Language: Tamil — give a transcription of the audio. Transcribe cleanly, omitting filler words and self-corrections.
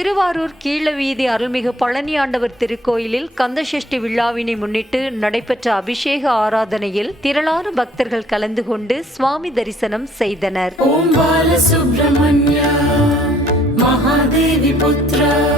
திருவாரூர் கீழவீதி அருள்மிகு பழனியாண்டவர் திருக்கோயிலில் கந்தசஷ்டி விழாவினை முன்னிட்டு நடைபெற்ற அபிஷேக ஆராதனையில் திரளான பக்தர்கள் கலந்து கொண்டு சுவாமி தரிசனம் செய்தனர். ஓம் பாலசுப்ரமணியா மகாதேவி புத்ரா